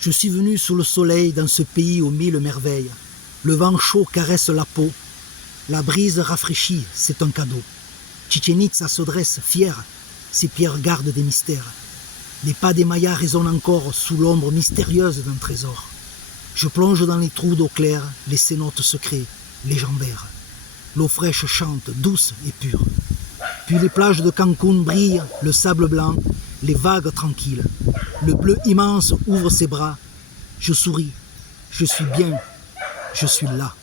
Je suis venu sous le soleil dans ce pays aux mille merveilles. Le vent chaud caresse la peau. La brise rafraîchit, c'est un cadeau. Chichen Itza se dresse fière, ses pierres gardent des mystères. Les pas des Mayas résonnent encore sous l'ombre mystérieuse d'un trésor. Je plonge dans les trous d'eau claire, les cénotes secrets, légendaires. L'eau fraîche chante, douce et pure. Puis les plages de Cancun brillent, le sable blanc, les vagues tranquilles. Le bleu immense ouvre ses bras. Je souris, je suis bien, je suis là.